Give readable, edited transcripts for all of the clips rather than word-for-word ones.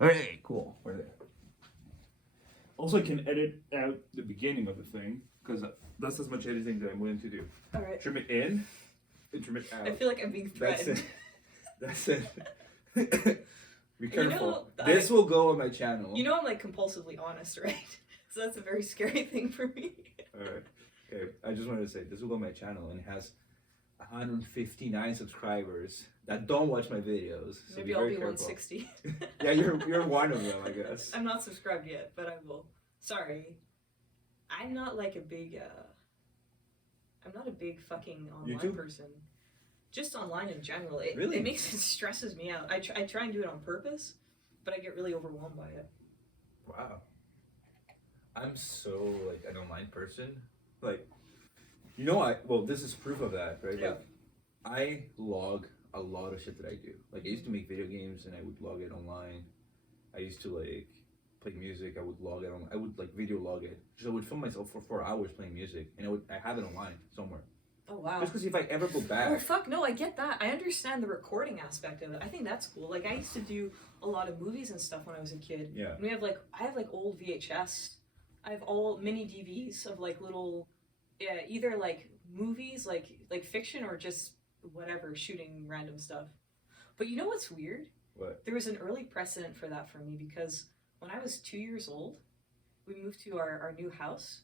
Hey, cool. We're there. Also, I can edit out the beginning of the thing because that's as much editing that I'm willing to do. All right. Trim it in, and trim it out. I feel like I'm being threatened. That's it. Be careful. know, This will go on my channel. You know I'm like compulsively honest, right? So that's a very scary thing for me. Alright. Okay. I just wanted to say this will go on my channel and it has 159 subscribers that don't watch my videos. So Maybe I'll be careful. 160. Yeah, you're one of them, I guess. I'm not subscribed yet, but I will. Sorry. I'm not like a big I'm not a big fucking online YouTube? person. Just online in general. It Really? it stresses me out. I try and do it on purpose, but I get really overwhelmed by it. Wow. I'm so like an online person. Like, you know, this is proof of that, right? Yeah. Like, I log a lot of shit that I do. Like, I used to make video games and I would log it online. I used to like play music. I would log it on. I would like video log it. So I would film myself for 4 hours playing music, and I have it online somewhere. Oh wow. Just because if I ever go back. Oh fuck no, I get that. I understand the recording aspect of it. I think that's cool. Like I used to do a lot of movies and stuff when I was a kid. Yeah. And I have like old VHS. I have all mini DVs of like little, either like movies, like fiction or just whatever, shooting random stuff. But you know what's weird? What? There was an early precedent for that for me because when I was 2 years old, we moved to our new house,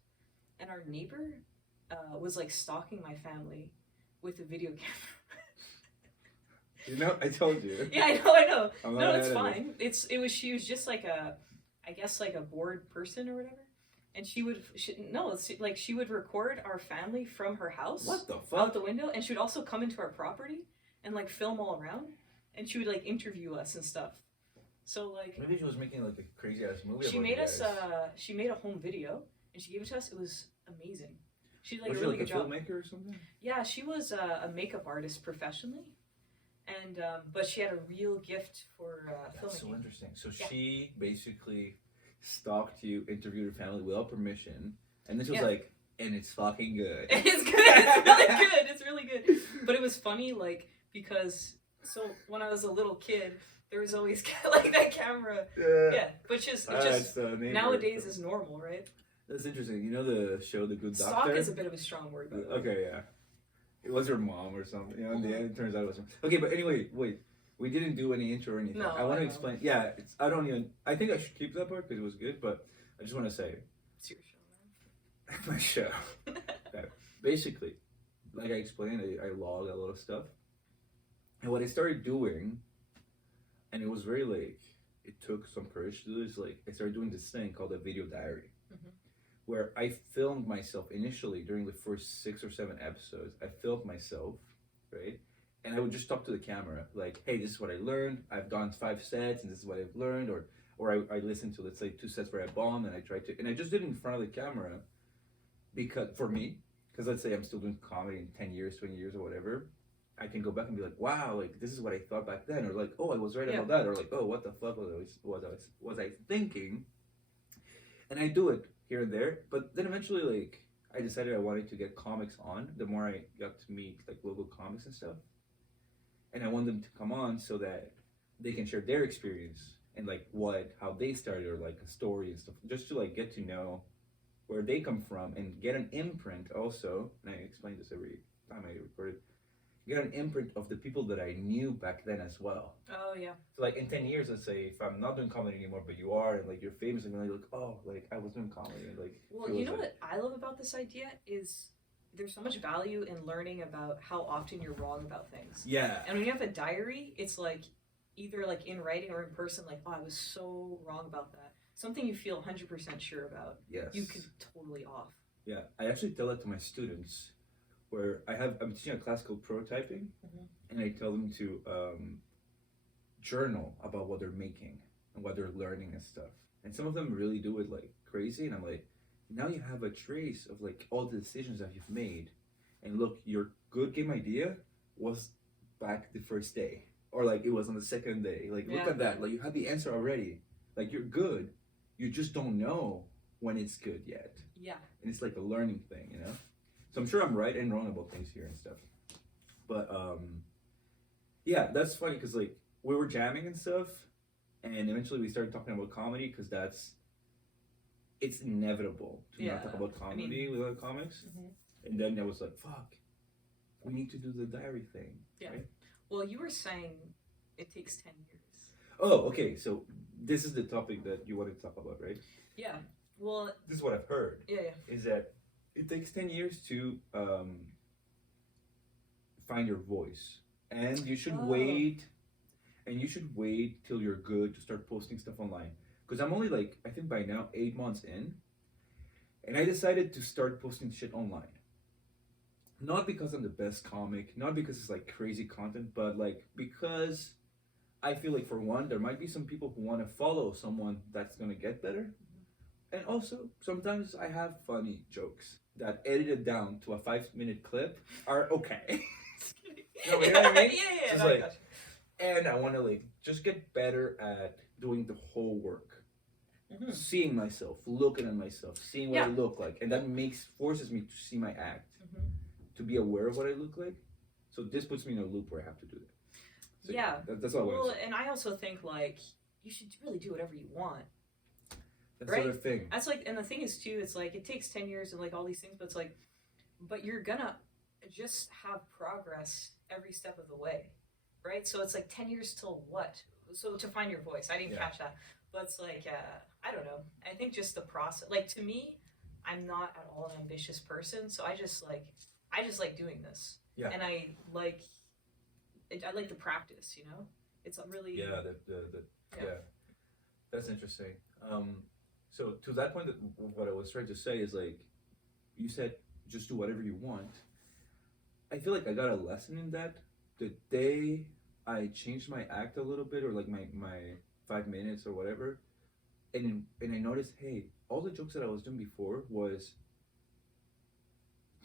and our neighbor was like stalking my family with a video camera. You know, I told you. Yeah, I know. I'm No, not it's editing. fine. She was just like I guess like a bored person or whatever. And she would record our family from her house. What the Out fuck? the window, and she would also come into our property and like film all around, and she would like interview us and stuff. So like Maybe she was making like a crazy ass movie. she about made you us guys. she made a home video and she gave it to us. It was amazing. She did like Was a she really like a good job. filmmaker or something? Yeah, she was a makeup artist professionally, and but she had a real gift for That's so filmmaking. interesting. So Yeah. she basically stalked you, interviewed your family without permission, and then she was Yeah. like, "And it's fucking good." It's good. It's really good. It's really good. But it was funny, like because when I was a little kid, there was always like that camera. Yeah, which is it just nowadays is normal, right? That's interesting. You know the show The Good Stalk Doctor? is a bit of a strong word. By the way. Okay, yeah. It was her mom or something. You know, in the end, it turns out it was her. Okay, but anyway, wait. We didn't do any intro or anything. No, I want I to know. explain. Yeah, I think I should keep that part because it was good, but I just want to say, It's your show, my show. man. Okay. Basically, like I explained, I log a lot of stuff. And what I started doing, and it was very like, it took some courage to do, is like, I started doing this thing called a video diary. Mhm. Where I filmed myself initially during the first 6 or 7 episodes. I filmed myself, right? And I would just talk to the camera, like, hey, this is what I learned. I've done 5 sets, and this is what I've learned. Or I listened to, let's say, 2 sets where I bombed, and I just did it in front of the camera, because let's say I'm still doing comedy in 10 years, 20 years, or whatever. I can go back and be like, wow, like, this is what I thought back then. Or like, oh, I was right about that. Or like, oh, what the fuck was I thinking? And I do it here and there. But then eventually, like, I decided I wanted to get comics on. The more I got to meet, like, local comics and stuff. And I want them to come on so that they can share their experience and, like, how they started, or, like, a story and stuff. Just to, like, get to know where they come from and get an imprint also. And I explain this every time I record it. Get an imprint of the people that I knew back then as well. Oh yeah. So like in 10 years, let's say if I'm not doing comedy anymore, but you are, and like you're famous, and you're like, oh, like I was doing comedy, and like. Well, you know what I love about this idea is there's so much value in learning about how often you're wrong about things. Yeah. And when you have a diary, it's like either like in writing or in person, like, oh, I was so wrong about that. Something you feel 100% sure about. Yes. You could totally off. Yeah, I actually tell that to my students, where I'm teaching a class called prototyping, and I tell them to journal about what they're making and what they're learning and stuff. And some of them really do it like crazy, and I'm like, now you have a trace of like all the decisions that you've made, and look, your good game idea was back the first day, or like it was on the second day. Like look at that, like you had the answer already. Like you're good, you just don't know when it's good yet. Yeah. And it's like a learning thing, you know. So I'm sure I'm right and wrong about things here and stuff. But yeah, that's funny because like we were jamming and stuff, and eventually we started talking about comedy because it's inevitable to not talk about comedy with other comics. And then I was like, fuck, we need to do the diary thing. Yeah. Right? Well, you were saying it takes 10 years. Oh, okay. So this is the topic that you wanted to talk about, right? Yeah. Well, This is what I've heard. yeah. Is that it takes 10 years to find your voice, and you should wait till you're good to start posting stuff online, because I'm only like, I think by now 8 months in, and I decided to start posting shit online, not because I'm the best comic, not because it's like crazy content, but like because I feel like, for one, there might be some people who want to follow someone that's gonna get better. And also, sometimes I have funny jokes that edited down to a 5-minute clip are okay. You know what I mean? Yeah. Just No, I like, got you. and I want to like just get better at doing the whole work, seeing myself, looking at myself, seeing what I look like, and that forces me to see my act, to be aware of what I look like. So this puts me in a loop where I have to do that. So that's all I want Well, to say. and I also think like you should really do whatever you want. That's right? the other thing. That's like, and the thing is too, it's like it takes 10 years and like all these things, but it's like, but you're gonna just have progress every step of the way, right? So it's like 10 years till what? So to find your voice, I didn't catch that, but it's like I don't know. I think just the process. Like, to me, I'm not at all an ambitious person, so I just like doing this, and I like the practice. You know, it's really That's interesting. So to that point, what I was trying to say is, like, you said just do whatever you want. I feel like I got a lesson in that the day I changed my act a little bit, or like my 5 minutes or whatever, and I noticed, hey, all the jokes that I was doing before was,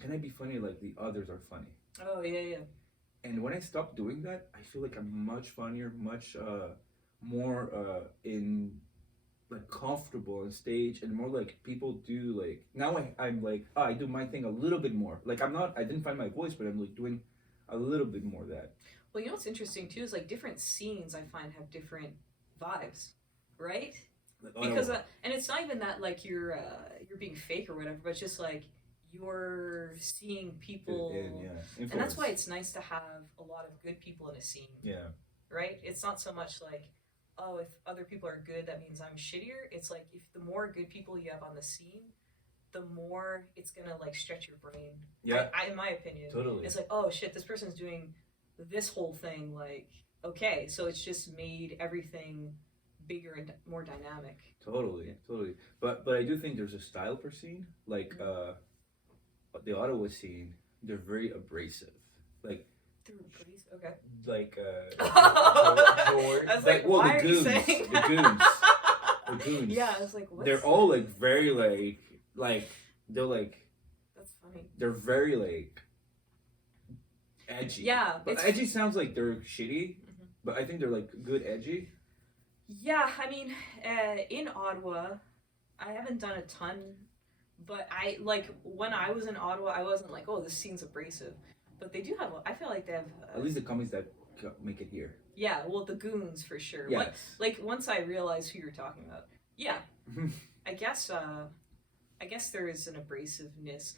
can I be funny like the others are funny? Oh yeah. And when I stopped doing that, I feel like I'm much funnier, much more in like comfortable on stage, and more like people do. Like now I'm like, I do my thing a little bit more. Like I didn't find my voice, but I'm like doing a little bit more of that. Well, you know what's interesting too is like different scenes I find have different vibes, right? Because and it's not even that like you're being fake or whatever, but it's just like you're seeing people, and that's why it's nice to have a lot of good people in a scene. Yeah. Right? It's not so much like, oh, if other people are good, that means I'm shittier. It's like, if the more good people you have on the scene, the more it's gonna like stretch your brain. Yeah. I in my opinion, totally. It's like, oh shit, this person's doing this whole thing. Like, okay, so it's just made everything bigger and more dynamic. Totally. But I do think there's a style per scene. Like the Ottawa scene, they're very abrasive. Like. Okay. Like George. I was like, well, why the are goons, you saying the goons, the goons. Yeah, I was like, what's they're all like very like they're like. That's funny. They're very like edgy. Yeah, but edgy sounds like they're shitty, but I think they're like good edgy. Yeah, I mean, in Ottawa, I haven't done a ton, but I like when I was in Ottawa, I wasn't like, oh, this scene's abrasive. But they do have, I feel like they have... at least the comics that make it here. Yeah, well, the goons, for sure. Yes. Like, once I realized who you're talking about. Yeah. I guess there is an abrasiveness.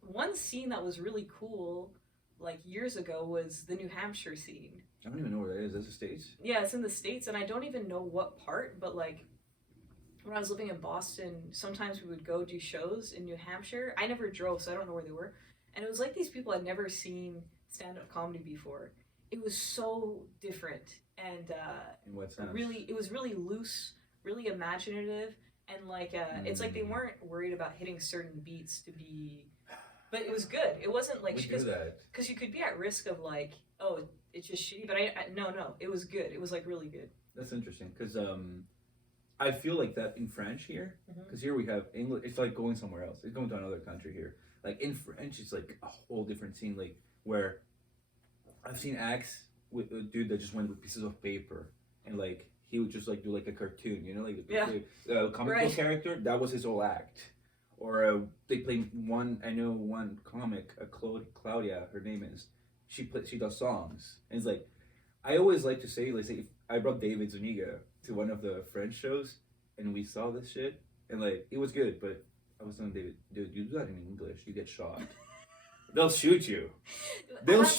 One scene that was really cool, like, years ago, was the New Hampshire scene. I don't even know where that is. That's the States? Yeah, it's in the States, and I don't even know what part, but, like, when I was living in Boston, sometimes we would go do shows in New Hampshire. I never drove, so I don't know where they were. And it was like these people I'd never seen stand-up comedy before. It was so different, and in what sense? it was really loose, really imaginative, and like it's like they weren't worried about hitting certain beats to be, but it was good. It wasn't like, because you could be at risk of like, oh, it's just shitty. But no, it was good. It was like really good. That's interesting, because I feel like that in French here, because here we have English. It's like going somewhere else. It's going to another country here. Like in French, it's like a whole different scene. Like where I've seen acts with a dude that just went with pieces of paper, and like he would just like do like a cartoon, you know, like a comic book character. That was his whole act. Or they play one. I know one comic, Claudia, her name is. She does songs, and it's like, I always like to say, like, say, if I brought David Zuniga to one of the French shows, and we saw this shit, and like it was good, but I was telling David, dude, you do that in English, you get shot. They'll shoot you.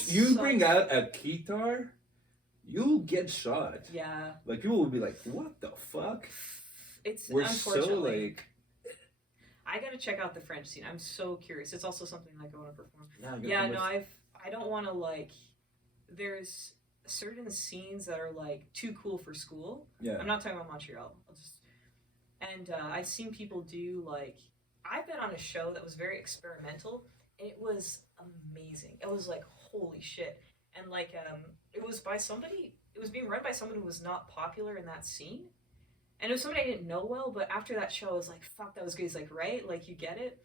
You bring out a guitar, you'll get shot. Yeah. Like people will be like, what the fuck? It's We're so unfortunately. like. I gotta check out the French scene. I'm so curious. It's also something like I want to perform. Yeah, No, I don't want to like. There's certain scenes that are like too cool for school. Yeah. I'm not talking about Montreal. I've seen people do like. I've been on a show that was very experimental. And it was amazing. It was like holy shit. And like it was by somebody. It was being run by someone who was not popular in that scene. And it was somebody I didn't know well, but after that show, I was like, fuck, that was good. He's like, right? Like, you get it?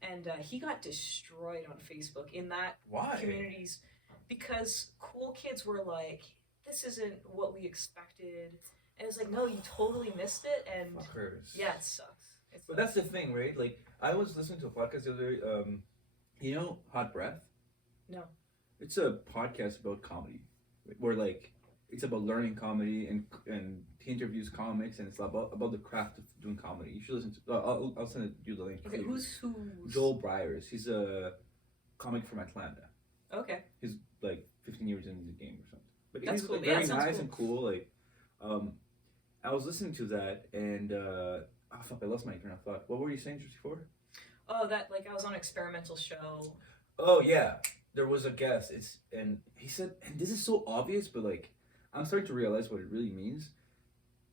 And he got destroyed on Facebook in that communities because cool kids were like, this isn't what we expected. And it's like, no, you totally missed it. And Fuckers. yeah, it sucks. But that's the thing, right? Like, I was listening to a podcast the other day, you know Hot Breath? No. It's a podcast about comedy, where like, it's about learning comedy and he interviews comics and it's about the craft of doing comedy. You should listen to. I'll send you the link. Okay, who's Joel Byers. He's a comic from Atlanta. Okay. He's like 15 years into the game or something. But That's he's cool. like, Yeah, very sounds nice cool. and cool. Like, I was listening to that and oh fuck, I lost my train of thought. What were you saying just before? Oh, that like I was on an experimental show. Oh yeah, there was a guest. And he said, and this is so obvious, but like. I'm starting to realize what it really means.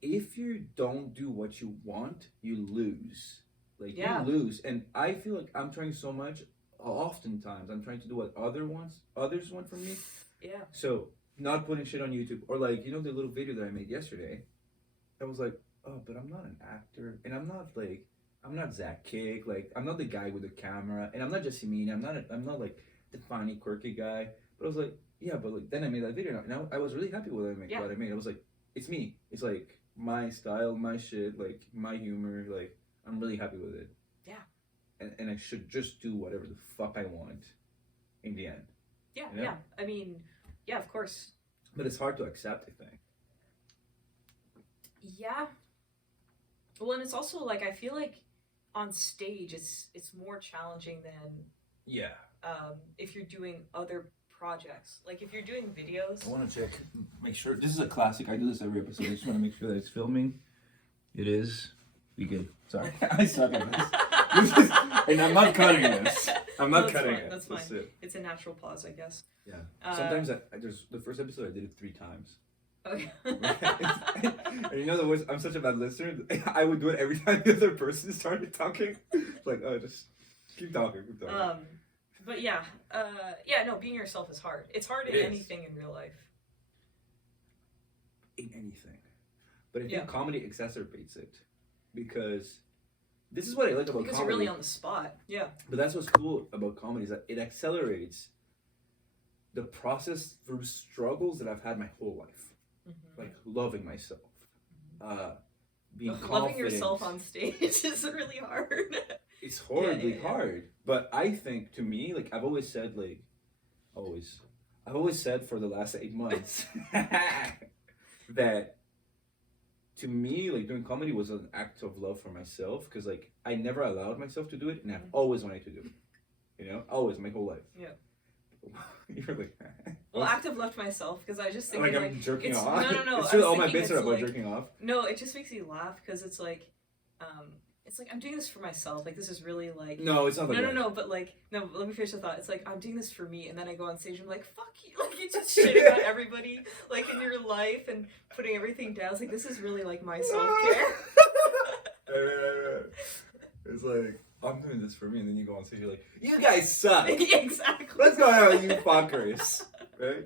If you don't do what you want, you lose. Like you lose. And I feel like I'm trying so much. Oftentimes, I'm trying to do what others want from me. Yeah. So not putting shit on YouTube or like the little video that I made yesterday. I was like, oh, but I'm not an actor, and I'm not Zach Kick. Like I'm not the guy with the camera, and I'm not Jesse Mean. I'm not like the funny quirky guy. But I was like. Yeah, but like then I made that video, and I was really happy with what I made. I was like, it's me. It's like my style, my shit, like my humor. Like I'm really happy with it. Yeah. And I should just do whatever the fuck I want, in the end. Yeah, you know? yeah. I mean, yeah, of course. But it's hard to accept, I think. Yeah. Well, and it's also like I feel like on stage it's more challenging than if you're doing other projects. Like if you're doing videos. I want to check, make sure. This is a classic. I do this every episode. I just want to make sure that it's filming. It is. Be good. Sorry, I suck at this. And I'm not cutting this. I'm not cutting it. That's fine. It's a natural pause, I guess. Yeah. Sometimes there's the first episode I did it 3 times. Okay. And you know the worst, I'm such a bad listener. I would do it every time the other person started talking. Like, oh, just keep talking. But no, being yourself is hard. It's hard in anything in real life. In anything. But I think comedy exacerbates it. Because this is what I like about comedy. Because you're really on the spot. Yeah. But that's what's cool about comedy is that it accelerates the process through struggles that I've had my whole life. Mm-hmm. Like loving myself. Being confident. Loving yourself on stage is really hard. It's horribly hard. But I think, to me, like, I've always said for the last 8 months that, to me, like, doing comedy was an act of love for myself. Because, like, I never allowed myself to do it. And I've always wanted to do it. Always, my whole life. Yeah. You're like... Well, act of love to myself, because I just think I'm jerking off? No. It's really all my bits are about jerking off. No, it just makes me laugh, because it's like, I'm doing this for myself. Like, this is really like... No, it's not like No, but like, no, let me finish the thought. It's like, I'm doing this for me, and then I go on stage and I'm like, fuck you. Like, you're just shitting on everybody, like, in your life, and putting everything down. It's like, this is really like my self-care. Right. It's like, I'm doing this for me, and then you go on stage, you're like, you guys suck. Exactly. Let's go out, you fuckers. Right?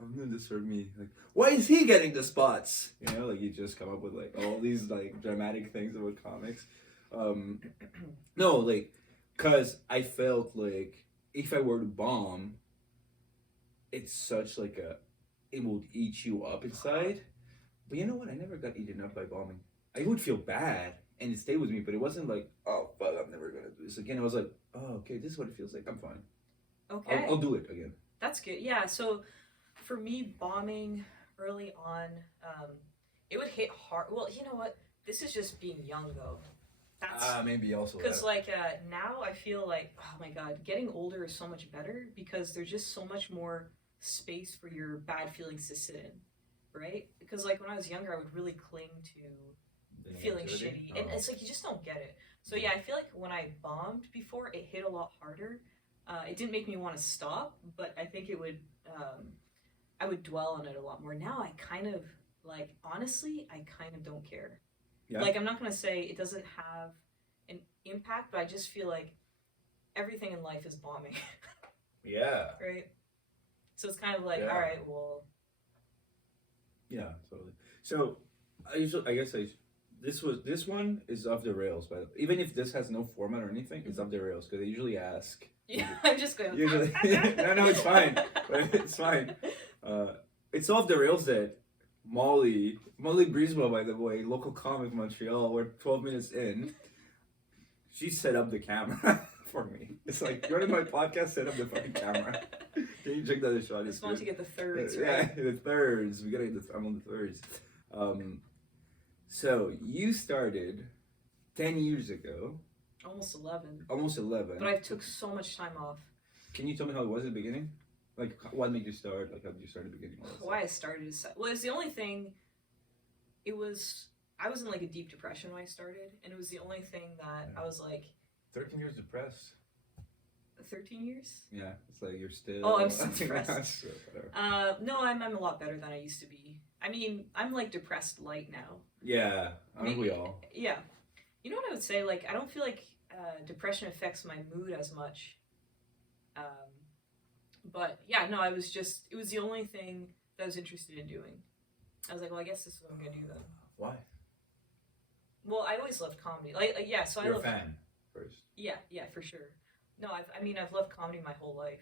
I'm doing this for me. Like, why is he getting the spots? Like you just come up with like all these like dramatic things about comics. No, like, cause I felt like if I were to bomb, it's such like it would eat you up inside. But you know what? I never got eaten up by bombing. I would feel bad. And it stayed with me, but it wasn't like, oh, fuck, I'm never going to do this again. I was like, oh, okay, this is what it feels like. I'm fine. Okay. I'll do it again. That's good. Yeah, so for me, bombing early on, it would hit hard. Well, you know what? This is just being young, though. That's Maybe also because, that. like, now I feel like, oh my god, getting older is so much better because there's just so much more space for your bad feelings to sit in, right? Because, like, when I was younger, I would really cling to The feeling negativity? shitty, and Oh. it's like you just don't get it. So yeah, I feel like when I bombed before, it hit a lot harder. It didn't make me want to stop, but I think it would. I would dwell on it a lot more. Now I kind of like, honestly, I kind of don't care. Yeah. Like, I'm not gonna say it doesn't have an impact, but I just feel like everything in life is bombing, Yeah. right? So it's kind of like, Yeah. all right, well, Yeah, totally. So this one is off the rails, but even if this has no format or anything, it's off the rails because they usually ask. yeah, I'm just going. Usually, no, it's fine. But it's fine. It's off the rails that Molly Brisebois, by the way, local comic Montreal. We're 12 minutes in. She set up the camera for me. It's like you're in my podcast. Set up the fucking camera. Can you check that a shot? I just want to get the thirds Yeah, right. the thirds. We gotta get the. I'm on the thirds. So you started 10 years ago, Almost 11. almost 11. But I took so much time off. Can you tell me how it was at the beginning? Like, what made you start? Like, how did you start at the beginning? Why I started is, well, it's the only thing. It was, I was in like a deep depression when I started, and it was the only thing that I was like, 13 years depressed. 13 years. Yeah, it's like you're still. Oh, I'm still depressed. So, whatever. No, I'm a lot better than I used to be. I mean, I'm like depressed light now. Yeah, aren't we all? Yeah. You know what I would say? Like, I don't feel like depression affects my mood as much. But yeah, no, it was the only thing that I was interested in doing. I was like, well, I guess this is what I'm gonna do then. Why? Well, I always loved comedy. Like yeah, so You're I love. a fan first. Yeah, for sure. No, I've loved comedy my whole life.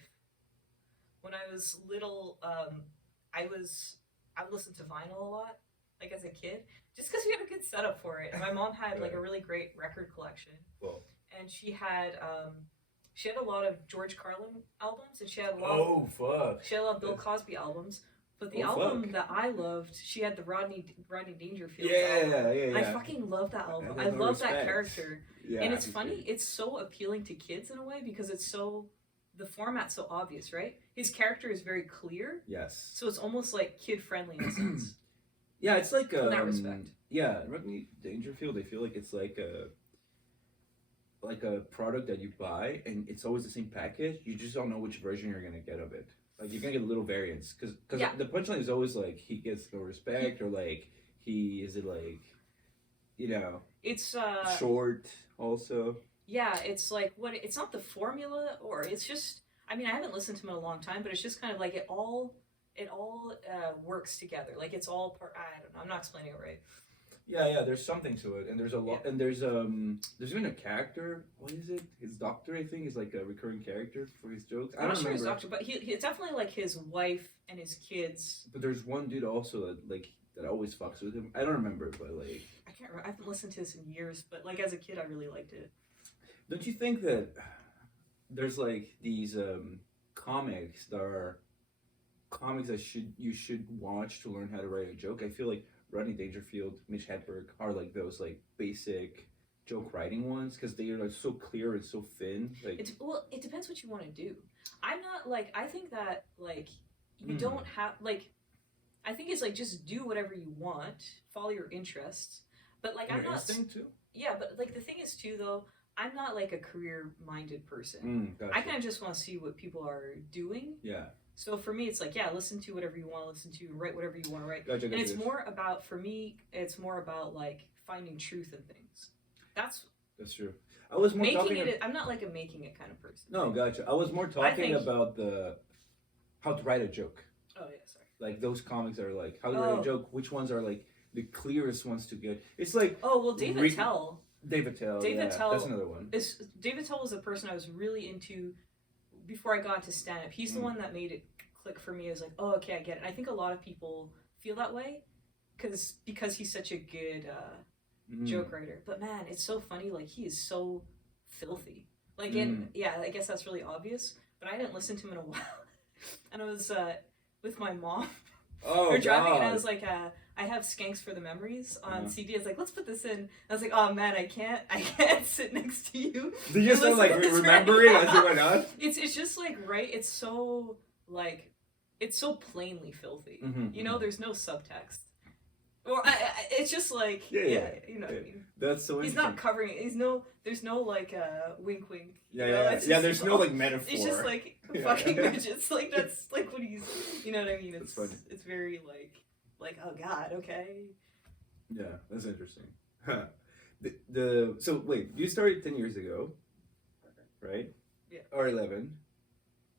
When I was little, I would listen to vinyl a lot, like as a kid, just because we had a good setup for it. And my mom had like a really great record collection, Well. and she had a lot of George Carlin albums, and she had a lot. Oh fuck. She had a lot of Bill Cosby albums. But the Oh, album fuck. that I loved, she had the Rodney Dangerfield Yeah, album. yeah. I fucking love that album. I I have love that respect. character. Yeah, And it's he's funny, great. it's so appealing to kids in a way because the format's so obvious, right? His character is very clear, Yes. so it's almost like kid friendly in a sense. Yeah, it's like In that respect. Yeah, Rodney Dangerfield. I feel like it's like a product that you buy, and it's always the same package. You just don't know which version you're gonna get of it. Like you're gonna get little variants because Yeah. the punchline is always like he gets no respect or like he is it like, you know, It's short also. yeah, it's like it's not the formula or it's just I mean, I haven't listened to him in a long time, but it's just kind of like it all works together. Like it's all part I don't know, I'm not explaining it right. Yeah. There's something to it, and there's a lot, and there's even a character. What is it? His doctor, I think, is like a recurring character for his jokes. I'm not sure his remember. doctor, but it's definitely like his wife and his kids. But there's one dude also that always fucks with him. I don't remember, but like, I can't remember. I haven't listened to this in years, but like as a kid, I really liked it. don't you think that there's like these comics that are comics that you should watch to learn how to write a joke? I feel like Rodney Dangerfield, Mitch Hedberg are like those like basic joke writing ones because they are like so clear and so thin. Like It depends what you want to do. I'm not like I think that like you don't have like I think it's like just do whatever you want, follow your interests. But like I'm your not instinct too. Yeah, but like the thing is too though, I'm not like a career minded person. Gotcha. I kind of just want to see what people are doing. Yeah. So for me, it's like, yeah, listen to whatever you want to listen to, write whatever you want to write. Gotcha. And it's more about, for me, it's more about like finding truth in things. That's true. I was more making talking it. I'm not like a making it kind of person. No, gotcha. I was more talking think- about how to write a joke. Oh yeah, sorry. Like those comics are like how to write a joke. Which ones are like the clearest ones to get? It's like Oh well, David Tell. David Tell. David yeah, Tell that's another one. David Tell was a person I was really into before I got into stand up. He's the one that made it click for me. I was like, oh okay, I get it. And I think a lot of people feel that way because he's such a good joke writer. But man, it's so funny. Like he is so filthy. Like yeah, I guess that's really obvious. But I didn't listen to him in a while, and I was with my mom. Oh, We're driving, God. and I was like, I have Skanks for the Memories on Yeah. CD. I was like, let's put this in. I was like, oh man, I can't sit next to you. Did you start Listen like to this remembering right as you went on? It's just like right. It's so like it's so plainly filthy. Mhm, You know, mhm. there's no subtext. Or it's just like Yeah. you know what I mean. That's so He's interesting. not covering it. There's no like wink wink. Yeah, you know? yeah, It's yeah. just There's no all- like metaphor. It's just like Yeah. fucking midgets. Like that's like what he's. You know what I mean? That's funny. It's very like oh god, okay. Yeah, that's interesting. the so wait, you started 10 years ago, right? Yeah. Or 11,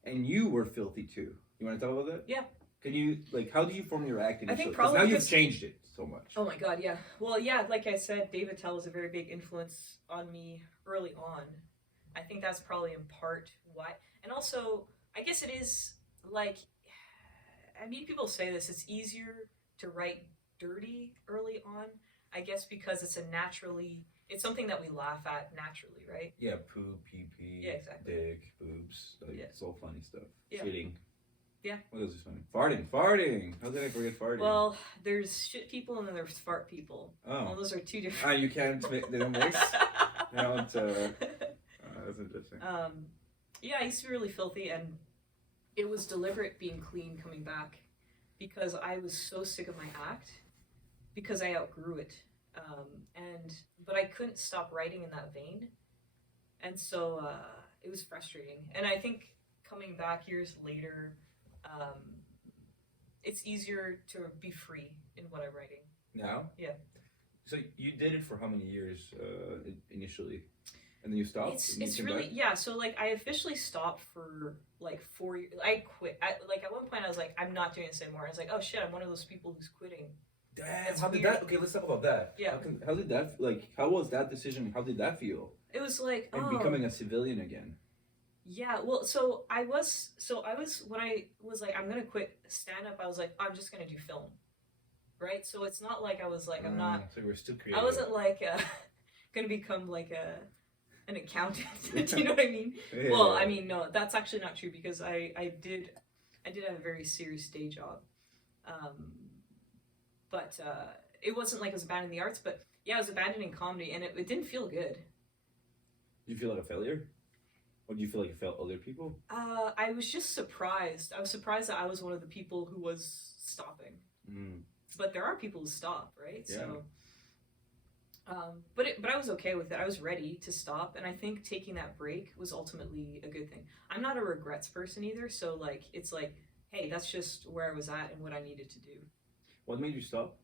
and you were filthy too. You want to talk about that? Yeah. Can you like how did you form your act initially? 'Cause probably now you've because- changed it so much. Oh my god, yeah. Well, yeah, like I said, David Tell was a very big influence on me early on. I think that's probably in part why. And also, I guess it is like, I mean, people say this, it's easier to write dirty early on, I guess because it's something that we laugh at naturally, right? Yeah, poo, pee pee, Yeah, exactly. dick, boobs, like Yeah. it's all funny stuff. Yeah. Shitting. Yeah. What else is funny? Farting. How did I forget farting? Well, there's shit people and then there's fart people. Well, oh, those are two different. you can't they don't mix. No, it's that's interesting. Yeah, I used to be really filthy, and it was deliberate being clean coming back because I was so sick of my act because I outgrew it, but I couldn't stop writing in that vein, and so it was frustrating. And I think coming back years later, it's easier to be free in what I'm writing. Now? Yeah. So you did it for how many years initially? And then you stopped? and you It's came really back? yeah. So like I officially stopped for like 4 years. I quit. Like at one point I was like, I'm not doing this anymore. I was like, oh shit, I'm one of those people who's quitting. Damn, It's how did weird. that? Okay, let's talk about that. Yeah. How did that, like, how was that decision? How did that feel? It was like And oh becoming a civilian again? yeah. Well, so I was when I was like I'm gonna quit stand up. I was like I'm just gonna do film, right? So it's not like I was like I'm not. So you were still creative. I wasn't like gonna become like an accountant. Do you know what I mean? Yeah. Well, I mean, no, that's actually not true because I did have a very serious day job, but it wasn't like I was abandoning the arts. But yeah, I was abandoning comedy, and it didn't feel good. Do you feel like a failure? Or do you feel like you failed other people? I was just surprised. I was surprised that I was one of the people who was stopping. Mm. But there are people who stop, right? Yeah. So, but I was okay with it. I was ready to stop, and I think taking that break was ultimately a good thing. I'm not a regrets person either, so like it's like, hey, that's just where I was at and what I needed to do. What made you stop?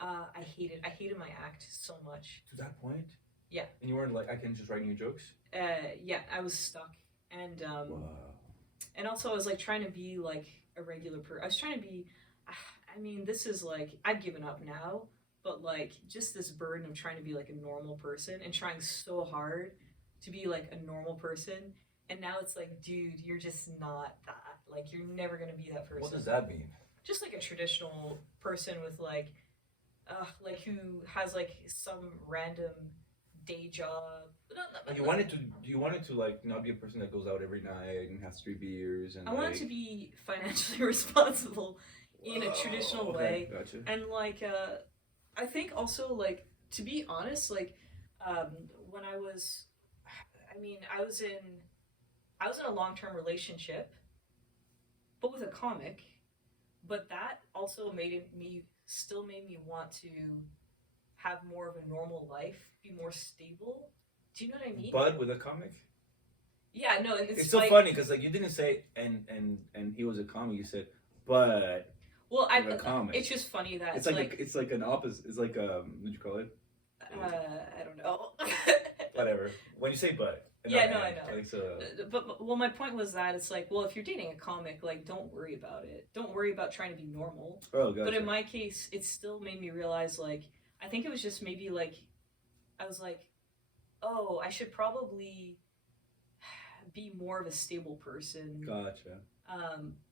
I hated my act so much. To that point? Yeah. And you weren't like, I can just write new jokes? Yeah, I was stuck, and Wow. and also I was like trying to be like a regular person. I was trying to be. I mean, this is like I've given up now, but like just this burden of trying to be like a normal person and trying so hard to be like a normal person, and now it's like, dude, you're just not that. Like you're never gonna be that person. What does that mean? Just like a traditional person with like who has like some random day job. You wanted to like not be a person that goes out every night and has 3 beers and I like... wanted to be financially responsible in a traditional way. Gotcha. And like I think also like to be honest, like when I was in a long-term relationship but with a comic, but that also made me want to have more of a normal life, be more stable. Do you know what I mean? But with a comic? Yeah, no, It's so like, funny because like you didn't say and he was a comic. You said but well, with a comic. it's just funny that It's like it's like an opposite. It's like what do you call it? I don't know. Whatever. When you say but. and Yeah, not no, I and, know. Like, so, But well, my point was that it's like, well, if you're dating a comic, like, don't worry about it. Don't worry about trying to be normal. oh, gotcha. But in my case, it still made me realize, like, I think it was just maybe like, I was like, oh, I should probably be more of a stable person. Gotcha.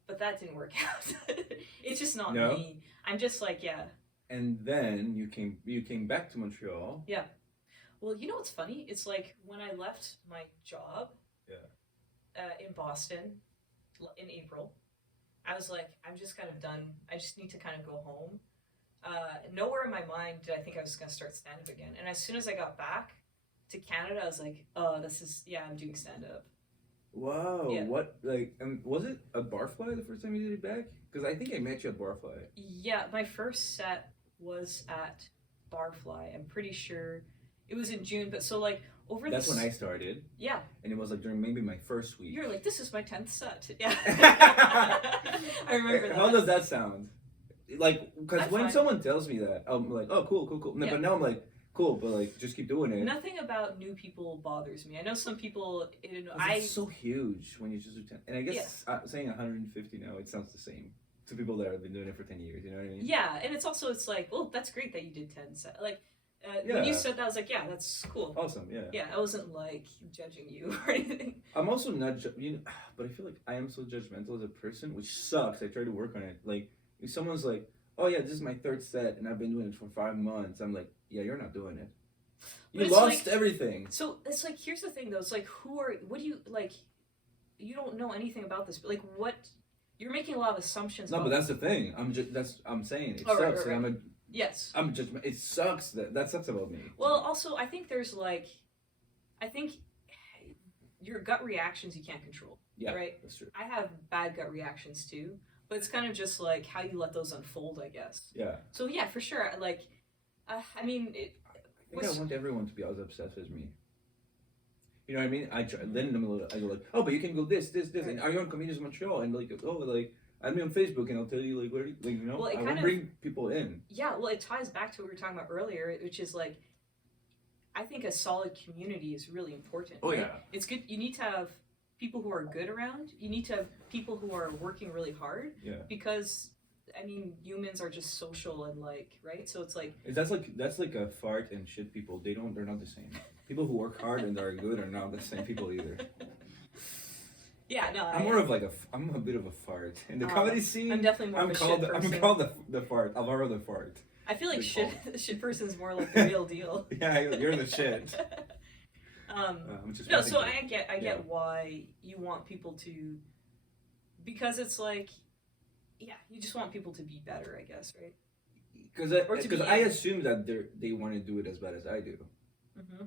But that didn't work out. It's just not No? me. I'm just like, yeah. And then you came back to Montreal. Yeah. Well, you know what's funny? It's like when I left my job in Boston in April, I was like, I'm just kind of done. I just need to kind of go home. Nowhere in my mind did I think I was going to start stand up again. And as soon as I got back to Canada, I was like, oh, I'm doing stand up. Wow. Yeah. What, like, was it at Barfly the first time you did it back? Because I think I met you at Barfly. Yeah, my first set was at Barfly. I'm pretty sure it was in June. But so, like, over That's this. when I started. Yeah. And it was like during maybe my first week. You're like, this is my 10th set. Yeah. I remember that. How does that sound? Like, because I'm when fine. someone tells me that, I'm like, oh, cool. No, Yeah. But now I'm like, cool, but like, just keep doing it. Nothing about new people bothers me. I know some people, It's so huge when you just do 10. And I guess saying 150 now, it sounds the same to people that have been doing it for 10 years. You know what I mean? Yeah, and it's like, well, that's great that you did 10 sets. Like, when you said that, I was like, yeah, that's cool. Awesome, yeah. Yeah, I wasn't like judging you or anything. I'm also not, but I feel like I am so judgmental as a person, which sucks. I try to work on it. Like, if someone's like, oh yeah, this is my third set and I've been doing it for 5 months, I'm like, yeah, you're not doing it. You lost everything. So it's like, here's the thing though, it's like, what do you, like, you don't know anything about this, but like, you're making a lot of assumptions. No, but that's the thing. I'm saying it sucks. Right. Yes. It sucks. That sucks about me. Well, also, I think your gut reactions you can't control. Yeah, right? That's true. I have bad gut reactions too, but it's kind of just like how you let those unfold, I guess. Yeah. So yeah, for sure. Like, I mean, I want everyone to be as obsessed as me. You know what I mean? I try. Then in the middle, I go like, oh, but you can go this, right. And are you on Comedians Montreal? And like, oh, like. I'm on Facebook and I'll tell you like what are you, like, you know. Well, I will bring people in. Yeah, well, it ties back to what we were talking about earlier, which is like, I think a solid community is really important. Oh right? yeah, it's good. You need to have people who are good around. You need to have people who are working really hard. Yeah. Because I mean, humans are just social and like, right? So it's like that's like a fart and shit people. They're not the same. People who work hard and are good are not the same people either. Yeah, no. I'm a bit of a fart in the comedy scene. I'm definitely more of a shit person. I'm called the fart. I'll borrow the fart. I feel like the shit person's more like the real deal. Yeah, you're the shit. No, so I get why you want people to, because it's like, yeah, you just want people to be better, I guess, right? Because I assume that they want to do it as bad as I do. Mm-hmm.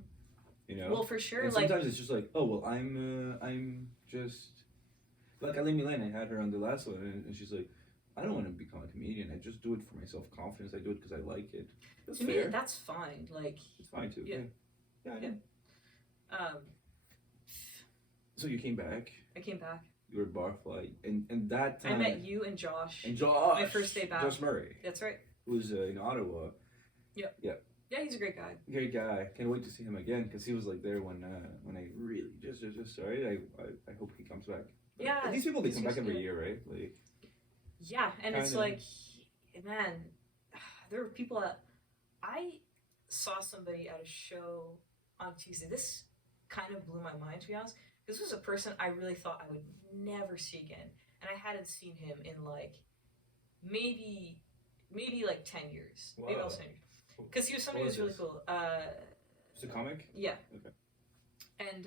You know. Well, for sure. And sometimes it's just like, oh well, I'm just like Ali Milan. I had her on the last one, and she's like, I don't want to become a comedian. I just do it for my self confidence. I do it because I like it. That's fair. Me, that's fine. Like it's fine too. Yeah. So you came back. I came back. You were at Barfly, and that time I met you and Josh. My first day back. Josh Murray. That's right. Who's in Ottawa. Yep. Yeah. Yeah, he's a great guy. Great guy. Can't wait to see him again because he was like there when I really just started. I hope he comes back. But yeah. These people they come back every year, right? Like. Yeah, and it's like, man, there were people that I saw somebody at a show on Tuesday. This kind of blew my mind, to be honest. This was a person I really thought I would never see again, and I hadn't seen him in like maybe like 10 years. Wow. Maybe almost 10 years. Because he was somebody who was really cool. It's a comic? Yeah. Okay. And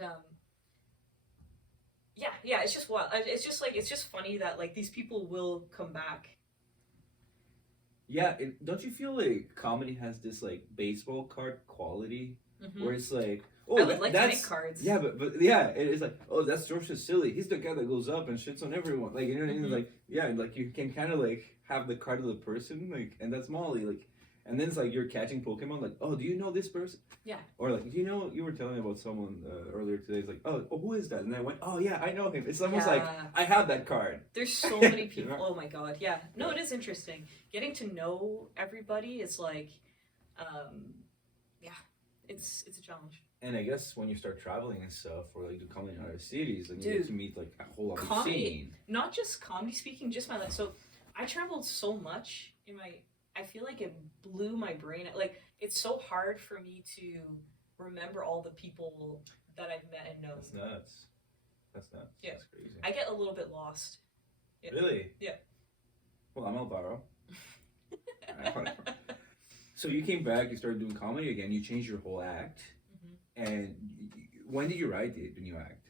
yeah, it's just wild. It's just funny that like these people will come back. Yeah, don't you feel like comedy has this like baseball card quality where it's like, oh, I would like to make cards. Yeah, but yeah, it's like, oh, that's George Silly. He's the guy that goes up and shits on everyone. Like, you know what I mean? Like, yeah, like you can kind of like have the card of the person, like, and that's Molly, like. And then it's like you're catching Pokemon, like, oh, do you know this person? Yeah. Or like, do you know, you were telling me about someone earlier today. It's like, oh, who is that? And I went, oh yeah, I know him. It's almost like I have that card. There's so many people. You know? Oh my god, yeah. No, it is interesting. Getting to know everybody is like, yeah, it's a challenge. And I guess when you start traveling and stuff, or like do comedy in other cities, and you get to meet like a whole other scene. Not just comedy speaking, just my life. So I traveled so much in my. I feel like it blew my brain. Like, it's so hard for me to remember all the people that I've met and known. That's nuts. Yeah. That's crazy. I get a little bit lost. Yeah. Really? Yeah. Well, I'm Alvaro. So you came back, you started doing comedy again, you changed your whole act. And when did you write the new act?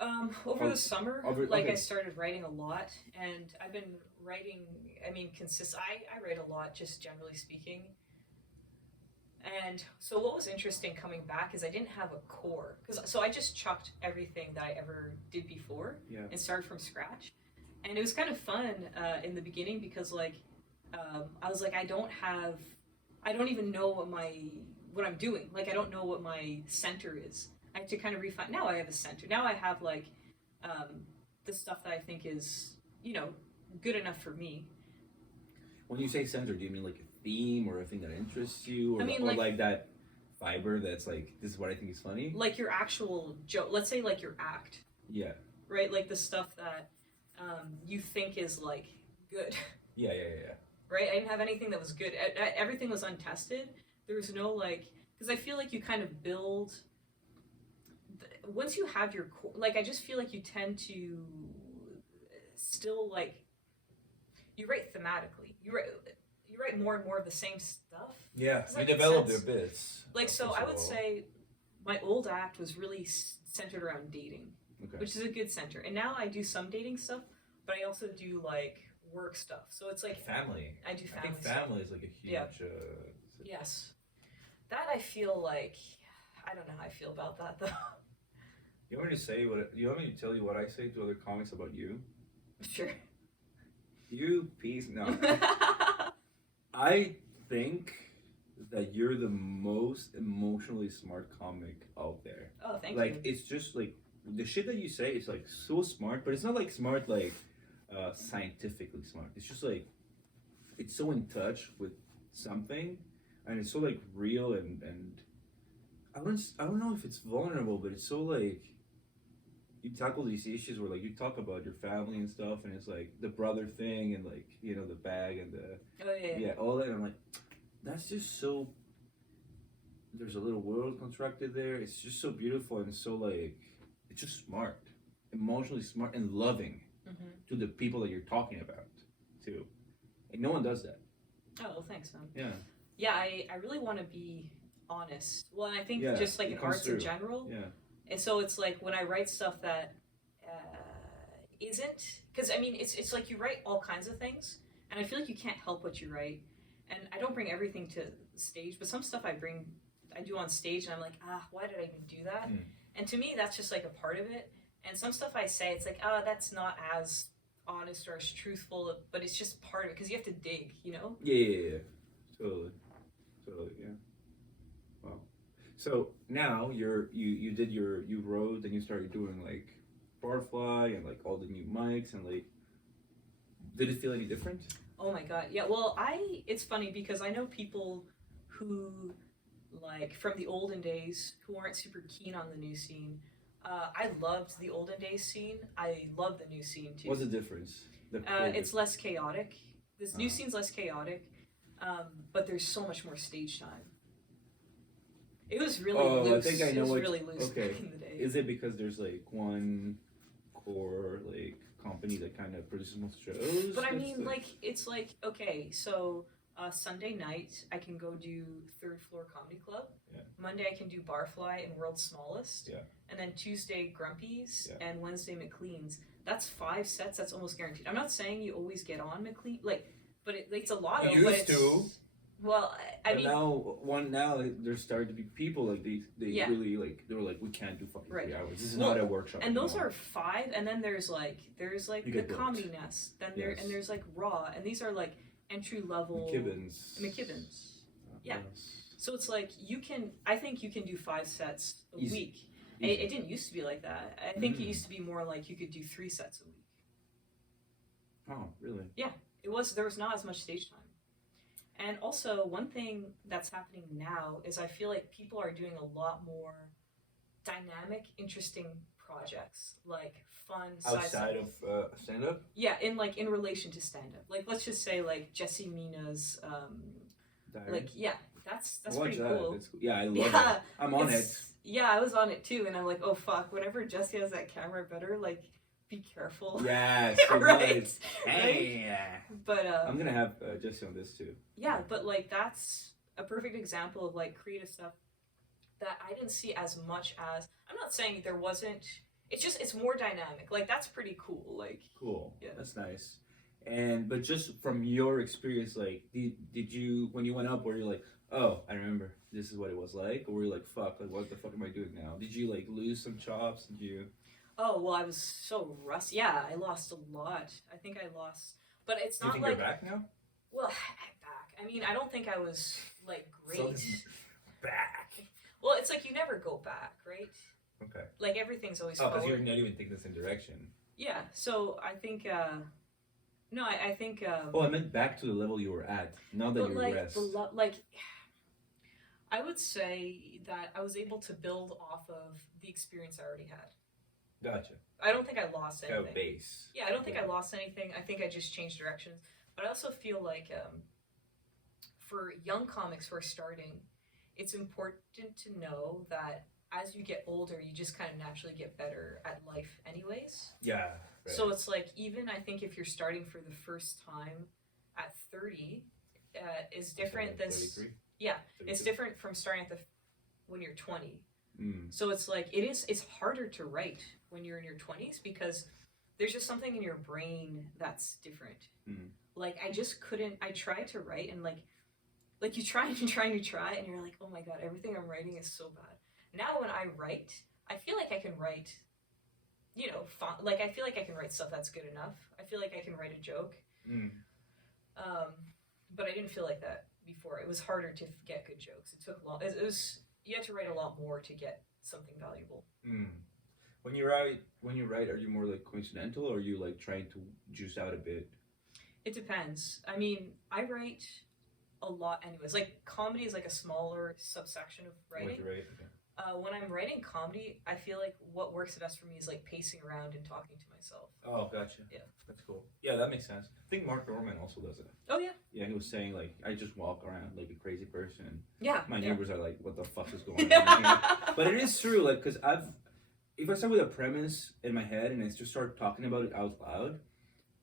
Over Oh, the summer, okay. I started writing a lot, and I've been writing. I mean, I write a lot, just generally speaking. And so, what was interesting coming back is I didn't have a core, so I just chucked everything that I ever did before Yeah. and started from scratch, and it was kind of fun in the beginning because I was like, I don't even know what I'm doing. Like, I don't know what my center is. I have to kind of refine. Now I have a center. Now I have the stuff that I think is, good enough for me. When you say center, do you mean like a theme or a thing that interests you, or, I mean, or like that fiber that's like, this is what I think is funny? Like your actual joke. Let's say like your act, Yeah. right? Like the stuff that you think is like good, Yeah. right? I didn't have anything that was good. Everything was untested. There was no because I feel like you kind of build. Once you have your core, I just feel like you tend to still you write thematically. You write more and more of the same stuff. Yeah. Does You that make develop sense? their bits. So I would say my old act was really centered around dating, Okay. which is a good center. And now I do some dating stuff, but I also do work stuff. So it's like family. I do I family think stuff. family is like a huge. Yeah. Yes, that I feel like I don't know how I feel about that though. You want me to say what? You want me to tell you what I say to other comics about you? Sure. You piece. No. I think that you're the most emotionally smart comic out there. Oh, thank Like, you. it's just like the shit that you say is like so smart, but it's not like smart scientifically smart. It's just like it's so in touch with something, and it's so like real and I don't know if it's vulnerable, but it's so like you tackle these issues where like you talk about your family and stuff, and it's like the brother thing and like the bag and the Oh yeah. all that. And I'm like, that's just so. There's a little world constructed there. It's just so beautiful and so like, it's just smart, emotionally smart and loving Mm-hmm. to the people that you're talking about, too. And no one does that. Oh well, thanks, man. Yeah. Yeah, I really want to be honest. Well, and I think Yeah, just like it in comes arts in through. general. Yeah. And so it's like when I write stuff that isn't, because I mean it's like you write all kinds of things, and I feel like you can't help what you write. And I don't bring everything to the stage, but some stuff I do on stage, and I'm like, why did I even do that? Mm. And to me, that's just like a part of it. And some stuff I say, it's like, that's not as honest or as truthful, but it's just part of it because you have to dig, Yeah. Totally. Yeah. Wow. So now you wrote and you started doing like Barfly and like all the new mics and like, did it feel any different? Oh my god, yeah. Well, it's funny because I know people who from the olden days who aren't super keen on the new scene. I loved the olden days scene. I love the new scene too. What's the difference? It's less chaotic. This new scene's less chaotic, but there's so much more stage time. It was really loose. I think I know it was what. really loose Okay. back in the day. Is it because there's like one core like company that kind of produces most shows? But I mean, it's like, okay, so Sunday night I can go do Third Floor Comedy Club. Yeah. Monday I can do Barfly and World's Smallest. Yeah. And then Tuesday Grumpy's Yeah. and Wednesday McLean's. That's 5 sets. That's almost guaranteed. I'm not saying you always get on McLean, but it's a lot of. You used to. Well, I mean, now there's starting to be people like they Yeah. really like they were like, we can't do fucking Right. 3 hours. This is Well, not a workshop. and those anymore. are 5, and then there's You the get booked. Comedy Nest, then Yes. and there's Raw, and these are entry level McKibbins. Yeah. So it's like I think you can do 5 sets a Easy. week. Easy. It didn't used to be like that. I think it used to be more like you could do 3 sets a week. Oh, really? There was not as much stage time. And also, one thing that's happening now is I feel like people are doing a lot more dynamic, interesting projects, fun Outside of stand up? Yeah, in relation to stand up. Let's just say Jesse Mina's that's Watch pretty that. cool. It's cool. Yeah, I love Yeah, it. I'm on it. It's- Yeah, I was on it too, and I'm like, oh fuck, whenever Jesse has that camera, better be careful. Yes, Right. Hey, yeah. But I'm gonna have Jesse on this too. yeah, but that's a perfect example of creative stuff that I didn't see as much as. I'm not saying there wasn't it's more dynamic. Like that's pretty cool. Like Cool. Yeah. That's nice. And but just from your experience, like, did you when you went up, were you like, oh, I remember this is what it was like, or were you like, fuck, like what the fuck am I doing now? Did you like lose some chops? Did you? oh well, I was so rusty. Yeah, I lost a lot. I think I lost, but it's Do you not think like you're back now? well, I'm back. I mean, I don't think I was like great. So this is back. Well, it's like you never go back, right? Okay. Like everything's always Oh, because forward. you're not even thinking the same direction. Yeah. So I think. No, I think. Oh, I meant back to the level you were at. Now that But you like rest. like, I would say that I was able to build off of the experience I already had. Gotcha. I don't think I lost Kind of anything. base. Yeah, I don't think I lost anything. I think I just changed directions. But I also feel like for young comics who are starting, it's important to know that as you get older, you just kind of naturally get better at life, anyways. Yeah. Right. So it's like, even I think if you're starting for the first time at 30, is different than 33? yeah, it's 32? different from starting at when you're 20. Mm. So it's like it's harder to write when you're in your 20s because there's just something in your brain that's different. Mm. Like I just couldn't. I tried to write and like you try and you try and you try and you're like, oh my god, everything I'm writing is so bad. Now when I write, I feel like I can write, like I feel like I can write stuff that's good enough. I feel like I can write a joke. Mm. But I didn't feel like that before. It was harder to get good jokes. It took long. It was you had to write a lot more to get something valuable. Mm. When you write, are you more like coincidental, or are you like trying to juice out a bit? It depends. I mean, I write a lot anyways. Like comedy is like a smaller subsection of writing. What you write? Okay. When I'm writing comedy, I feel like what works the best for me is like pacing around and talking to myself. Oh, gotcha. Yeah. That's cool. Yeah, that makes sense. I think Mark Norman also does it. Oh yeah. Yeah, he was saying like, I just walk around like a crazy person. Yeah. My yeah. neighbors are like, what the fuck is going on? But it is true, like, because if I start with a premise in my head and I just start talking about it out loud,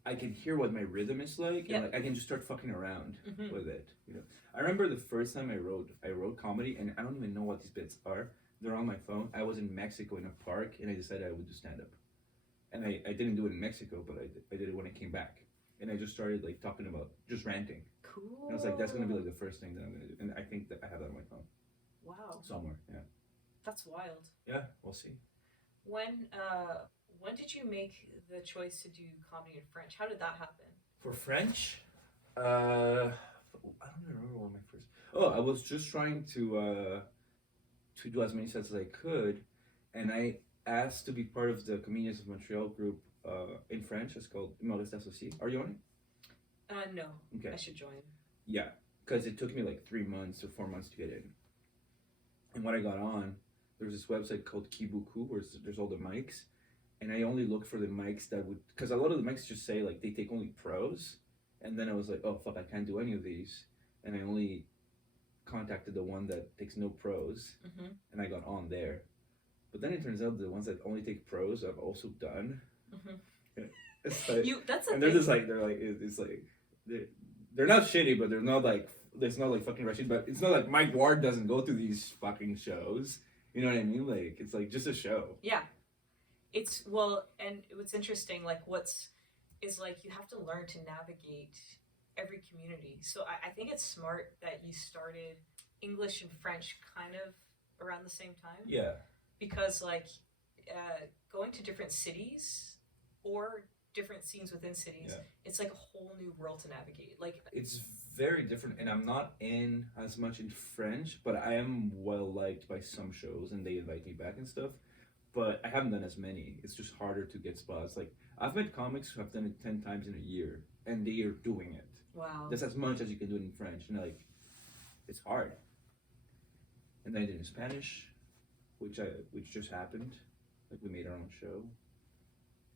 I can hear what my rhythm is like, Yeah. and like I can just start fucking around Mhm. with it. I remember the first time I wrote comedy, and I don't even know what these bits are. They're on my phone. I was in Mexico in a park, and I decided I would do stand up. And I didn't do it in Mexico, but I did it when I came back, and I just started like talking about just ranting. Cool. And I was like, that's gonna be like the first thing that I'm gonna do, and I think that I have that on my phone Wow. somewhere. Yeah. That's wild. Yeah, we'll see. When did you make the choice to do comedy in French? How did that happen? For French, I don't even remember what my first. Oh, I was just trying to do as many sets as I could, and I asked to be part of the Comedians of Montreal group in French. It's called Humoriste Associé. Are you on it? No. Okay. I should join. Yeah, because it took me like 3 months to 4 months to get in. And when I got on, there was this website called Kibuku where there's all the mics, and I only looked for the mics that would, because a lot of the mics just say like they take only pros, and then I was like, oh fuck, I can't do any of these, and I only contacted the one that takes no pros, Mm-hmm. and I got on there. But then it turns out the ones that only take pros I've also done. Mm-hmm. It's like, That's a and thing. they're just like it's like they're not shitty, but they're not like it's not like fucking Russian. But it's not like Mike Ward doesn't go to these fucking shows. You know what I mean? Like it's like just a show. Yeah. It's and what's interesting, like is like you have to learn to navigate every community. So I think it's smart that you started English and French kind of around the same time. Yeah. Because like going to different cities or different scenes within cities, Yeah. it's like a whole new world to navigate. Like It's very different, and I'm not in as much in French, but I am well liked by some shows, and they invite me back and stuff. But I haven't done as many. It's just harder to get spots. Like I've met comics who have done it 10 times in a year, and they are doing it. wow. That's as much as you can do it in French, and like, it's hard. And then I did it in Spanish, which just happened. Like we made our own show,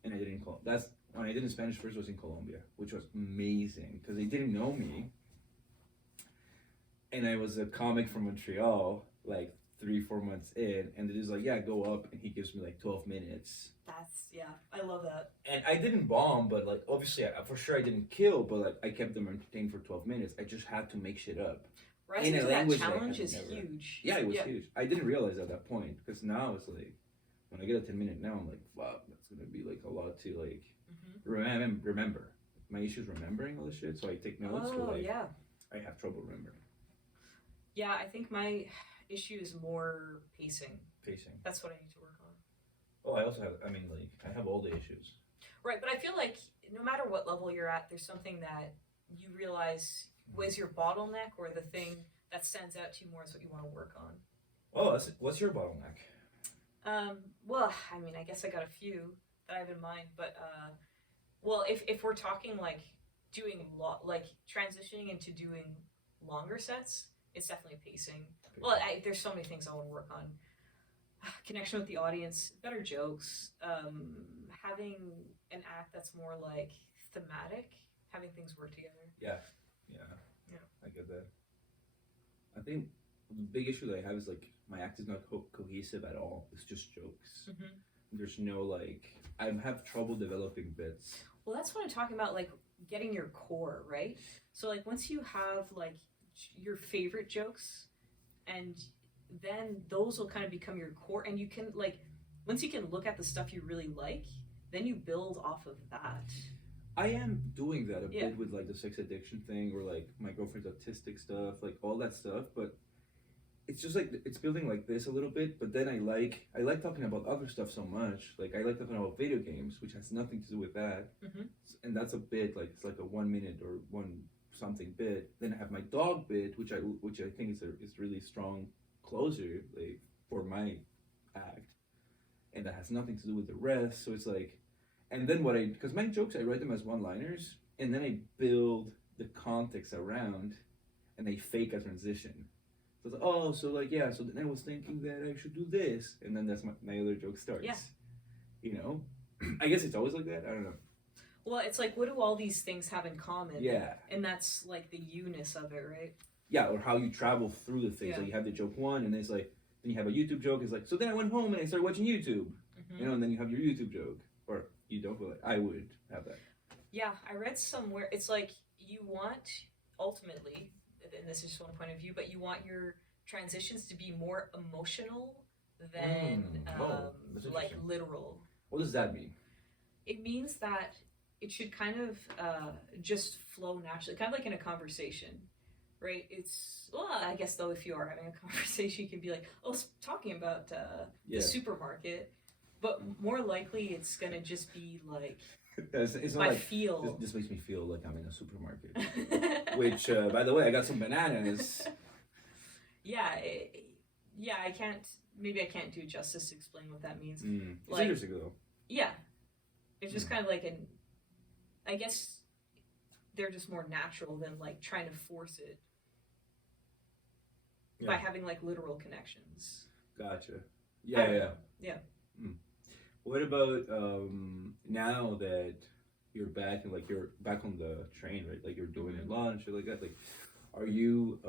and I did it in that's when I did in Spanish first was in Colombia, which was amazing because they didn't know me, and I was a comic from Montreal, like 3-4 months in, and they're just like, yeah, go up, and he gives me like 12 minutes. I love that. And I didn't bomb, but like obviously, For sure, I didn't kill, but like I kept them entertained for 12 minutes. I just had to make shit up. Rising In a to that language that I challenge had is never- huge. Yeah, it was huge. I didn't realize at that point because now it's like, when I get a 10-minute now, I'm like, wow, that's gonna be like a lot to like Mm-hmm. remember. My issue is remembering all this shit, so I take notes. Oh But like, yeah, I have trouble remembering yeah. I think my issue is more pacing. pacing. That's what I need to work on. Oh, I also have. I mean, like, I have all the issues. Right, but I feel like no matter what level you're at, there's something that you realize was your bottleneck or the thing that stands out to you more is what you want to work on. Oh, what's your bottleneck? Well, I mean, I guess I got a few that I have in mind, but well, if we're talking like doing like transitioning into doing longer sets, it's definitely pacing. Well, there's so many things I want to work on. Connection with the audience, better jokes, having an act that's more like thematic, having things work together. Yeah. I get that. I think the big issue that I have is like my act is not cohesive at all. It's just jokes. Mm-hmm. There's no like I have trouble developing bits. Well, that's what I'm talking about, like getting your core, right? So like once you have like your favorite jokes, and then those will kind of become your core, and you can like once you can look at the stuff you really like, then you build off of that. I am doing that a Yeah. bit with like the sex addiction thing or like my girlfriend's autistic stuff, like all that stuff, but it's just like it's building like this a little bit, but then I like talking about other stuff so much. Like I like talking about video games, which has nothing to do with that. Mm-hmm. And that's a bit like it's like a 1 minute or one something bit. Then I have my dog bit, which I think is really strong closer like for my act, and that has nothing to do with the rest. So it's like, and then because my jokes I write them as one-liners, and then I build the context around, and I fake a transition. So it's like, oh, so like yeah, so then I was thinking that I should do this, and then that's my other joke starts. Yeah. You know, I guess it's always like that. I don't know. Well, it's like, what do all these things have in common? Yeah. And that's like the you-ness of it, right? Yeah, or how you travel through the things. Yeah. Like you have the joke one, and then it's like, then you have a YouTube joke. It's like, so then I went home and I started watching YouTube. Mm-hmm. You know, and then you have your YouTube joke, or you don't. But like, I would have that. Yeah, I read somewhere, it's like you want, ultimately, and this is just one point of view, but you want your transitions to be more emotional than that's like interesting. literal. What does that mean? It means that it should kind of just flow naturally, kind of like in a conversation, right? It's, well, I guess though, if you are having a conversation, you can be like, oh, talking about Yeah. the supermarket, but more likely it's gonna just be like, It's not I like feel. this makes me feel like I'm in a supermarket. Which, by the way, I got some bananas. Yeah, I can't. Maybe I can't do justice to explain what that means. It's Like- interesting though. Yeah, it's just kind of like an. I guess they're just more natural than like trying to force it by Yeah. having like literal connections. Gotcha. I Yeah, don't yeah. know. Yeah. What about now that you're back and like you're back on the train, right? Like you're doing Mhm. it lunch or like that. Like, are you?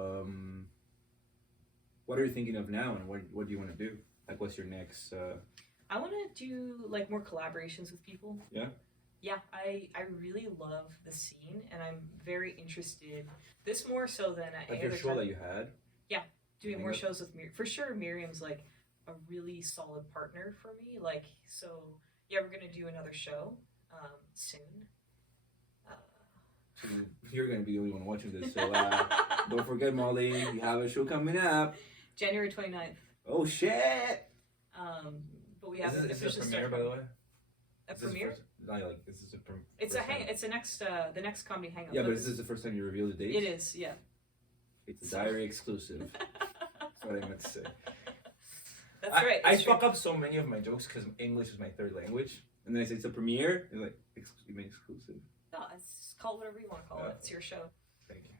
What are you thinking of now, and what do you want to do? Like, what's your next? I want to do like more collaborations with people. Yeah? Yeah, I really love the scene, and I'm very interested. This more so than at Like any your other show time. that you had. Doing Hang more up. shows with Miriam. For sure, Miriam's like a really solid partner for me. Like, so yeah, we're gonna do another show soon. So you're gonna be the only one watching this, so don't forget, Molly. You have a show coming up. January 29th. Oh shit! But we Is haven't this a officially premiere, started. by the way? A Is this premiere? No, like this is a premiere. It's a hang. It's the next comedy hangout. Yeah, but is this the first time you reveal the date? It is. Yeah. It's a diary exclusive. That's what I meant to say. That's right. I That's true. fuck up so many of my jokes because English is my third language, and then I say it's a premiere, and like you mean exclusive. No, it's call it whatever you want to call it. It's your show. Thank you.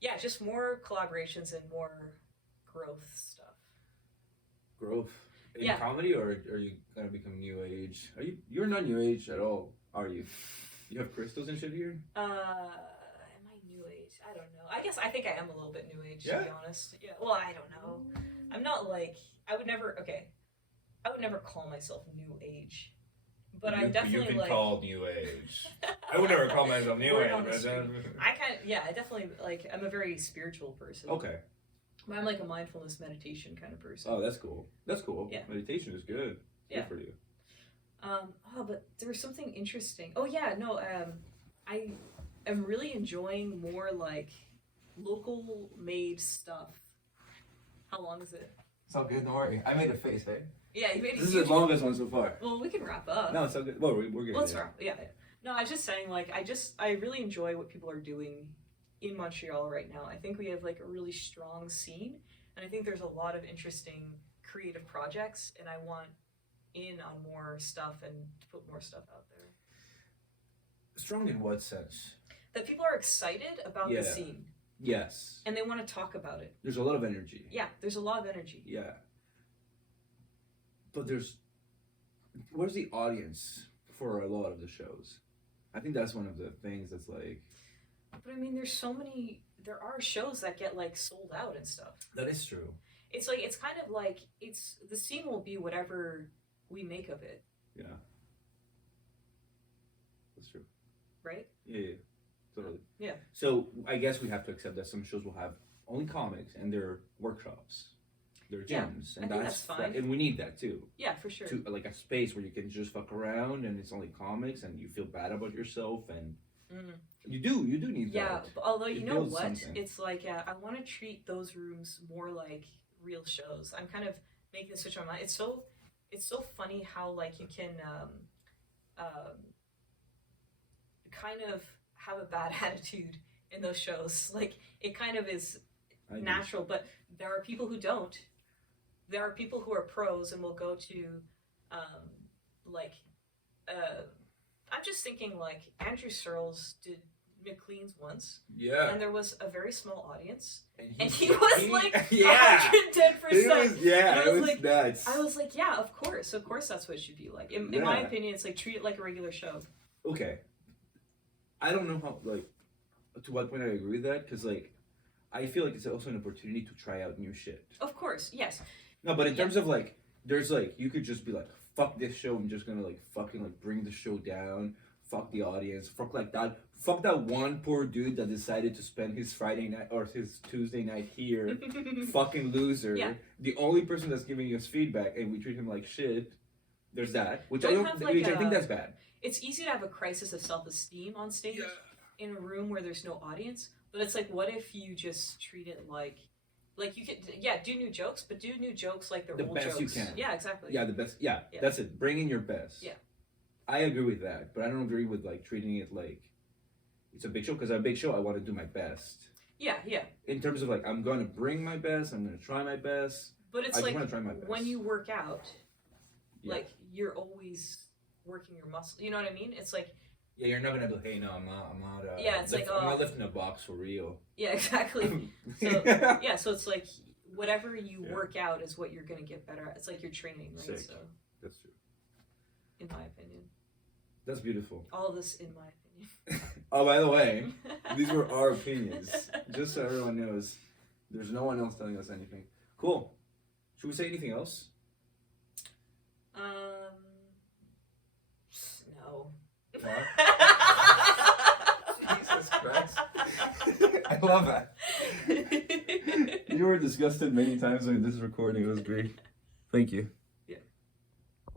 Yeah, just more collaborations and more growth stuff. Growth in Yeah. comedy, or are you gonna become new age? You're not new age at all, are you? You have crystals and shit here. Am I new age? I don't know. I think I am a little bit new age, to Yeah? be honest. Yeah. Well, I don't know. I'm not like I would never. Okay, I would never call myself new age, but I'm definitely You've been like. called new age. I would never call myself new Word age. on the but street. then- I kind of, yeah, I definitely like. I'm a very spiritual person. Okay. But I'm like a mindfulness meditation kind of person. Oh, that's cool. That's cool. Yeah. Meditation is good. Yeah. Good for you. But there was something interesting. Oh yeah, no, I am really enjoying more like local made stuff. How long is it? It's all good, don't worry. I made a face, eh? Yeah, you made a This is huge... the longest one so far. Well, we can wrap up. No, it's so good. Well, we're good. Let's wrap. Yeah. No, I was just saying, like, I really enjoy what people are doing in Montreal right now. I think we have like a really strong scene, and I think there's a lot of interesting creative projects, and I want in on more stuff and to put more stuff out there. Strong in what sense? That people are excited about the Yeah. scene Yes. and they want to talk about it. There's a lot of energy. Yeah, there's a lot of energy. Yeah. But where's the audience for a lot of the shows? I think that's one of the things that's like. But I mean, there are shows that get like sold out and stuff. That is true. It's like, it's kind of like, the scene will be whatever we make of it, Yeah. That's true. right? Yeah. Totally. Yeah. So I guess we have to accept that some shows will have only comics and their workshops, their gyms, Yeah, and I think that's fine. and we need that too. Yeah, for sure. To like a space where you can just fuck around and it's only comics and you feel bad about yourself and you do need Yeah, that. but although It you know builds what, something. it's like I want to treat those rooms more like real shows. I'm kind of making the switch on my mind. It's so funny how like you can kind of have a bad attitude in those shows. Like it kind of is I do. natural, but there are people who don't. There are people who are pros and will go to I'm just thinking like Andrew Searles did McLean's once, Yeah. and there was a very small audience, And and he was like 110%. Yeah, And I it was was like- nuts. I was like, yeah, of course that's what it should be like. In my opinion, it's like treat it like a regular show. Okay. I don't know how, like, to what point I agree with that, because, like, I feel like it's also an opportunity to try out new shit. Of course, yes. No, but in terms of, like, there's, like, you could just be like, fuck this show, I'm just gonna, like, fucking, like, bring the show down, fuck the audience, fuck, like, that, fuck that one poor dude that decided to spend his Friday night, or his Tuesday night here, fucking loser. Yeah. The only person that's giving us feedback, and we treat him like shit, there's that, which Don't I don't, have, like, which I think that's bad. It's easy to have a crisis of self-esteem on stage in a room where there's no audience, but it's like, what if you just treat it like you could, do new jokes, but do new jokes like they're The old best jokes. you can. Yeah, exactly. Yeah, the best. Yeah, Yeah. that's it. Bring in your best. Yeah. I agree with that, but I don't agree with like treating it like it's a big show because a big show I want to do my best. Yeah. In terms of like I'm gonna bring my best, I'm gonna try my best. But it's I just like wanna try my best. when you work out, Yeah. like you're always working your muscle. You know what I mean? It's like, Yeah, you're not gonna be. Hey, no, I'm not. Yeah, it's like, I'm not lifting a box for real. yeah, exactly. So yeah, so it's like whatever you Yeah. work out is what you're gonna get better at. It's like you're training, right? Sick. So, That's true. in my opinion, That's beautiful. all of this, in my opinion. Oh, by the way, these were our opinions. Just so everyone knows, there's no one else telling us anything. Cool. Should we say anything else? No. Jesus Christ. I love that. You were disgusted many times during this recording. It was great. Thank you.